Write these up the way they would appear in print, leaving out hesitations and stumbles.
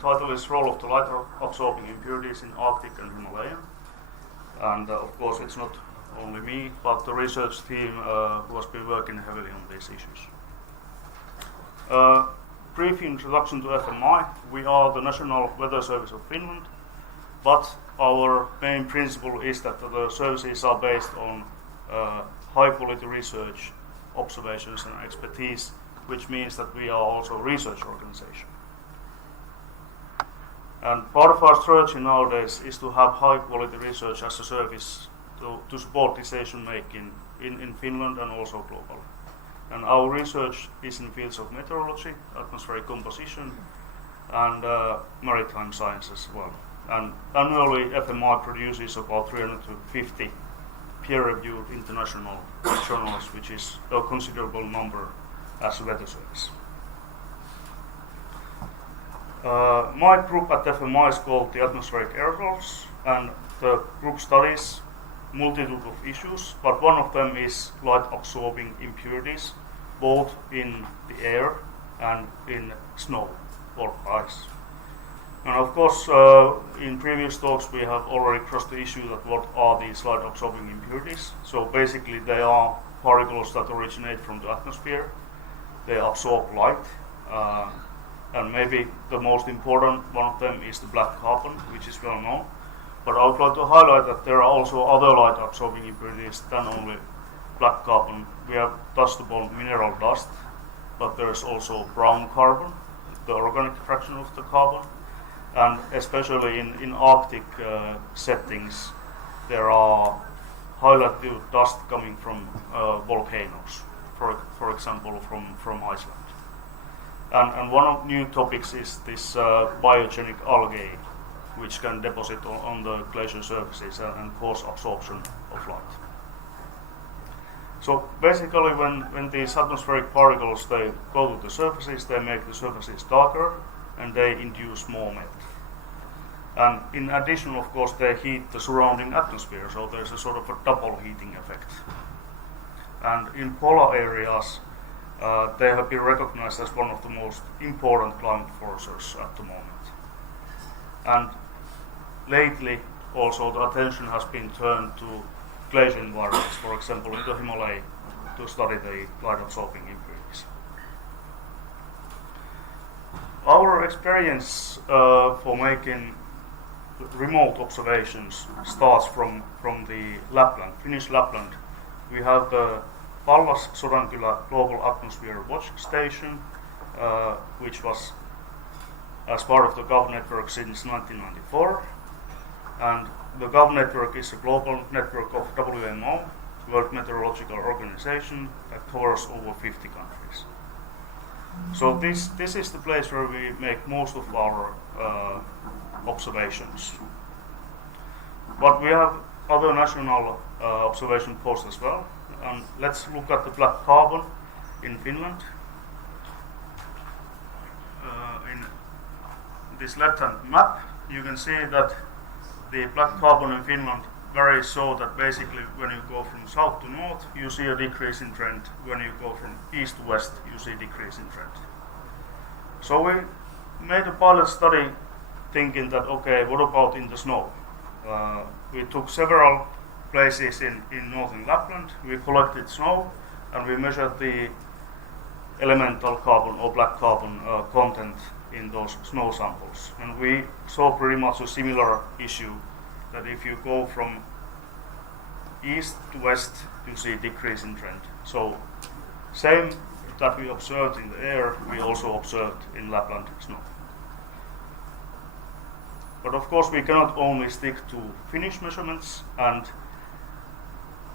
title is Role of the Light Absorbing Impurities in Arctic and Himalayan. And of course it's not only me, but the research team who has been working heavily on these issues. Brief introduction to FMI. We are the National Weather Service of Finland, but our main principle is that the services are based on high quality research, observations and expertise, which means that we are also a research organization. And part of our strategy nowadays is to have high quality research as a service to support decision making in Finland and also globally. And our research is in fields of meteorology, atmospheric composition, and maritime science as well. And annually, FMI produces about 350 peer-reviewed international journals, which is a considerable number as a weather service. My group at FMI is called the Atmospheric Aerosols, and the group studies multitude of issues, but one of them is light absorbing impurities, both in the air and in snow or ice. And of course, in previous talks we have already crossed the issue that what are these light absorbing impurities. So basically they are particles that originate from the atmosphere. They absorb light, and maybe the most important one of them is the black carbon, which is well known. But I would like to highlight that there are also other light absorbing impurities than only black carbon. We have touched upon mineral dust, but there is also brown carbon, the organic fraction of the carbon. And especially in Arctic settings, there are high latitude dust coming from volcanoes, for example from Iceland. And one of new topics is this biogenic algae, which can deposit on the glacier surfaces and cause absorption of light. So basically when these atmospheric particles they go to the surfaces, they make the surfaces darker and they induce more melt. And in addition, of course, they heat the surrounding atmosphere, so there's a sort of a double heating effect. And in polar areas, they have been recognized as one of the most important climate forcers at the moment. And lately, also the attention has been turned to glacier environments, for example in the Himalaya, to study the light absorbing impurities. Our experience for making remote observations starts from the Lapland, Finnish Lapland. We have the Pallas-Sodankylä Global Atmosphere Watch Station, which was as part of the GOV network since 1994. And the GOV network is a global network of WMO, World Meteorological Organization, that covers over 50 countries. So this is the place where we make most of our observations. But we have other national observation posts as well. And let's look at the black carbon in Finland. In this left-hand map, you can see that the black carbon in Finland varies so that basically when you go from south to north, you see a decrease in trend. When you go from east to west, you see a decrease in trend. So we made a pilot study thinking that, okay, what about in the snow? We took several places in northern Lapland, we collected snow, and we measured the elemental carbon or black carbon content in those snow samples. And we saw pretty much a similar issue, that if you go from east to west, you see a decrease in trend. So same that we observed in the air, we also observed in Lapland snow. But of course we cannot only stick to Finnish measurements, and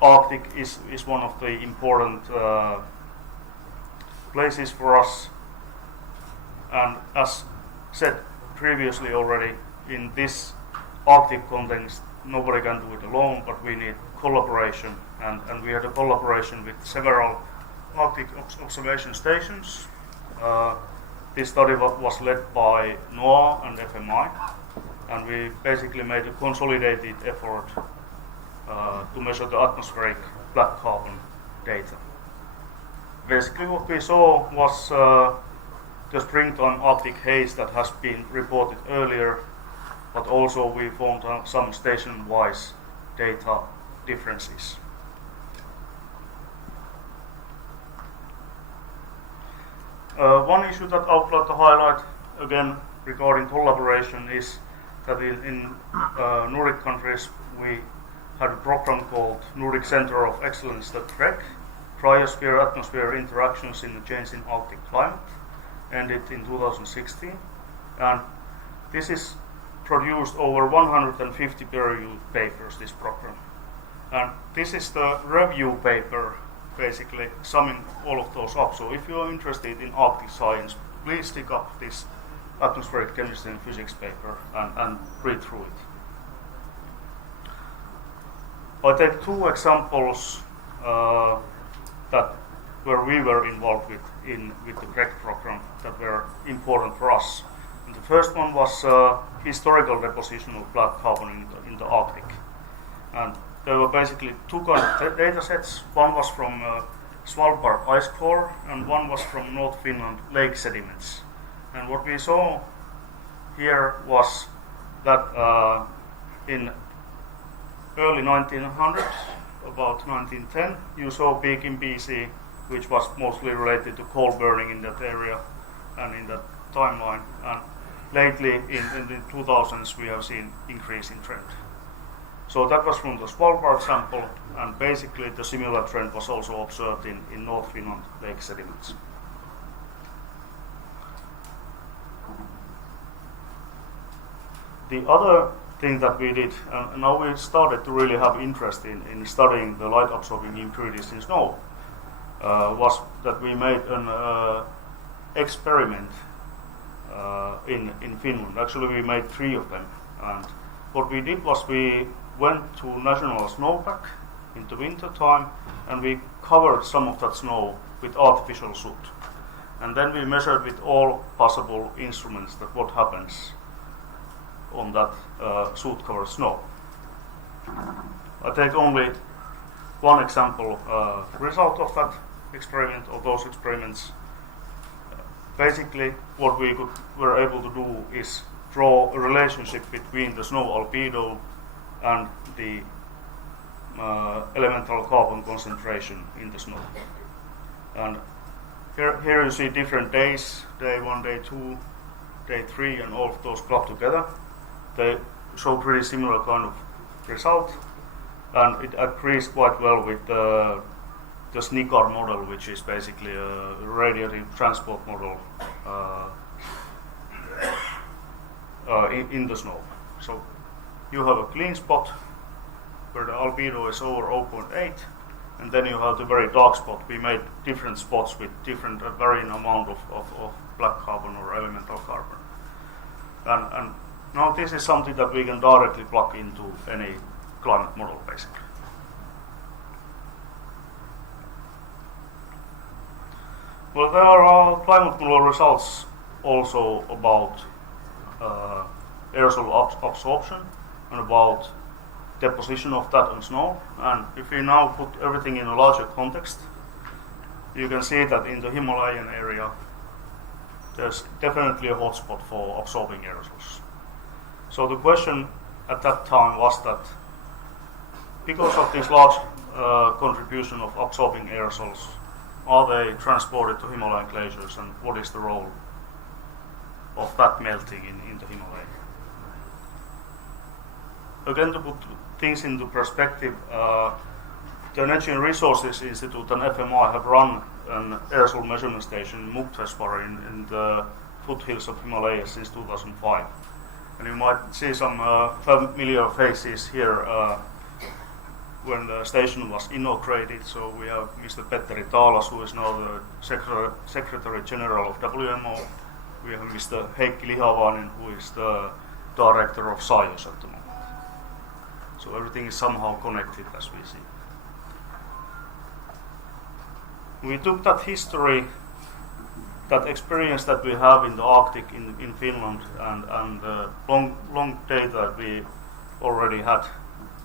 Arctic is one of the important places for us. And as said previously already, in this Arctic context, nobody can do it alone, but we need collaboration. And we had a collaboration with several Arctic observation stations. This study was led by NOAA and FMI, and we basically made a consolidated effort to measure the atmospheric black carbon data. Basically what we saw was the springtime Arctic haze that has been reported earlier, but also we found some station-wise data differences. One issue that I would like to highlight again regarding collaboration is that in Nordic countries we had a program called Nordic Center of Excellence, the CREC, Cryosphere-Atmosphere Interactions in the Changing Arctic Climate, ended in 2016, and this is produced over 150 peer-reviewed papers, this program. And this is the review paper, basically summing all of those up. So if you're interested in Arctic science, please pick up this atmospheric chemistry and physics paper and read through it. I take two examples that where we were involved with the CREC program that were important for us. And the first one was historical deposition of black carbon in the Arctic. And there were basically two kinds of data sets. One was from Svalbard ice core, and one was from North Finland lake sediments. And what we saw here was that in early 1900s, about 1910, you saw peak in BC, which was mostly related to coal burning in that area and in that timeline. And lately, in the 2000s, we have seen increase in trend. So that was from the Svalbard sample, and basically the similar trend was also observed in North Finland lake sediments. The other thing that we did, and now we started to really have interest in studying the light absorbing impurities in snow, was that we made an experiment in Finland. Actually, we made 3 of them, and what we did was we went to national snowpack in the winter time, and we covered some of that snow with artificial soot, and then we measured with all possible instruments that what happens on that soot covered snow. I take only one example result of that experiment, or those experiments. Basically, what we were able to do is draw a relationship between the snow albedo and the elemental carbon concentration in the snow. And here you see different days, day 1, day 2, day 3, and all of those clubbed together. They show pretty similar kind of result, and it agrees quite well with the SNICAR model, which is basically a radiative transport model in the snow. So you have a clean spot where the albedo is over 0.8, and then you have the very dark spot. We made different spots with different varying amount of black carbon or elemental carbon. And now this is something that we can directly plug into any climate model, basically. Well, there are climate model results also about aerosol absorption and about deposition of that on snow. And if we now put everything in a larger context, you can see that in the Himalayan area there's definitely a hotspot for absorbing aerosols. So the question at that time was that because of this large contribution of absorbing aerosols, are they transported to Himalayan glaciers, and what is the role of that melting in the Himalaya? Again, to put things into perspective, the Energy and Resources Institute and FMI have run an aerosol measurement station in Muktesfare in the foothills of Himalaya since 2005. And you might see some familiar faces here when the station was inaugurated. So we have Mr. Petteri Taalas, who is now the Secretary General of WMO. We have Mr. Heikki Hyvarinen, who is the Director of SaGHAA at the moment. So everything is somehow connected, as we see. We took that history, that experience that we have in the Arctic in Finland, and long data that we already had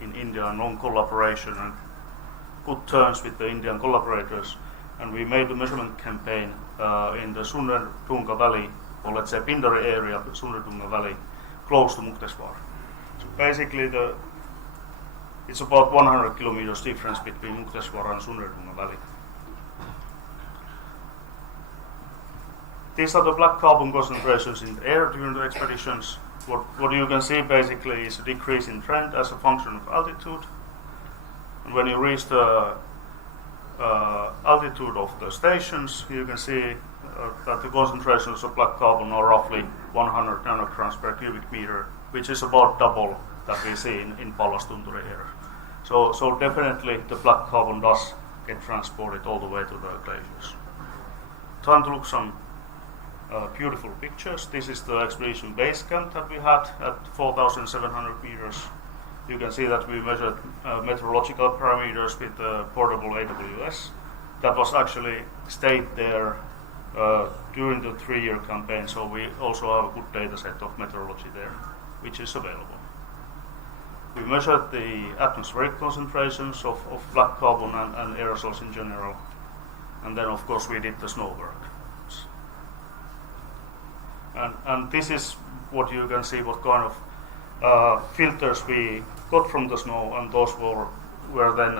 in India, and long collaboration and good terms with the Indian collaborators, and we made a measurement campaign in the Sunnertunga Valley, or let's say Pindari area of the Sunnertunga Valley, close to Muktesvar. So basically it's about 100 kilometers difference between Muktesvar and Sunnertunga Valley. These are the black carbon concentrations in the air during the expeditions. What you can see basically is a decrease in trend as a function of altitude. And when you reach the altitude of the stations, you can see that the concentrations of black carbon are roughly 100 nanograms per cubic meter, which is about double that we see in Pallas-Tunturi area. So definitely the black carbon does get transported all the way to the glaciers. Time to look some beautiful pictures. This is the expedition base camp that we had at 4,700 meters. You can see that we measured meteorological parameters with the portable AWS. That was actually stayed there during the 3-year campaign, so we also have a good data set of meteorology there, which is available. We measured the atmospheric concentrations of black carbon and aerosols in general, and then of course we did the snow work. And this is what you can see, what kind of filters we got from the snow, and those were then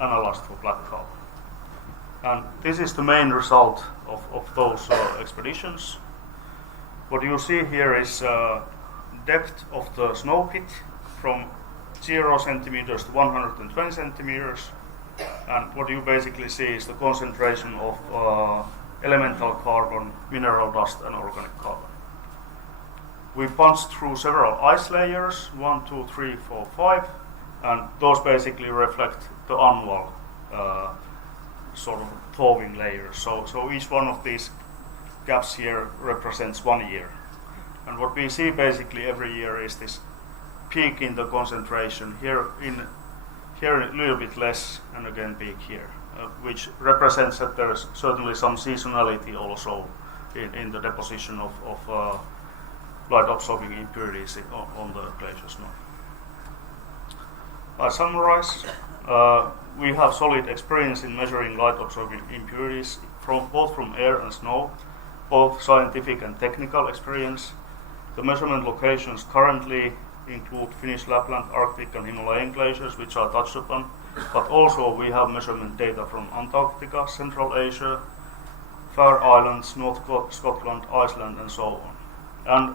analyzed for black carbon. And this is the main result of those expeditions. What you see here is depth of the snow pit from 0 centimeters to 120 centimeters. And what you basically see is the concentration of elemental carbon, mineral dust, and organic carbon. We punched through several ice layers, 1, 2, 3, 4, 5, and those basically reflect the annual sort of thawing layers. So each one of these gaps here represents 1 year. And what we see basically every year is this peak in the concentration, here a little bit less, and again peak here. Which represents that there is certainly some seasonality also in the deposition of light-absorbing impurities on the glaciers now. I summarize, we have solid experience in measuring light-absorbing impurities both from air and snow, both scientific and technical experience. The measurement locations currently include Finnish Lapland, Arctic and Himalayan glaciers, which are touched upon, but also we have measurement data from Antarctica, Central Asia, Faroe Islands, North Scotland, Iceland and so on. And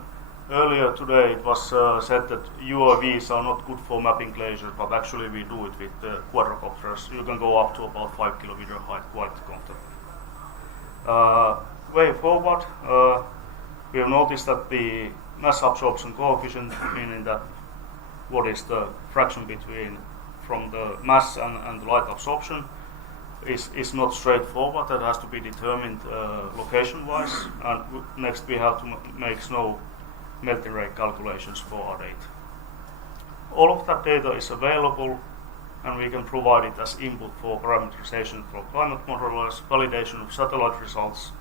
earlier today it was said that UAVs are not good for mapping glaciers, but actually we do it with quadrocopters. You can go up to about 5 kilometer height quite comfortably. Way forward, we have noticed that the mass absorption coefficient, meaning that what is the fraction between from the mass and the light absorption, is not straightforward. That has to be determined location-wise, and next we have to make snow melting rate calculations for our data. All of that data is available, and we can provide it as input for parameterization for climate modelers, validation of satellite results,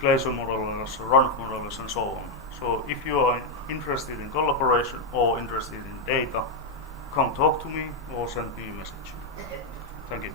glacier modelers, runoff modelers, and so on. So if you are interested in collaboration or interested in data, come talk to me or send me a message. Thank you.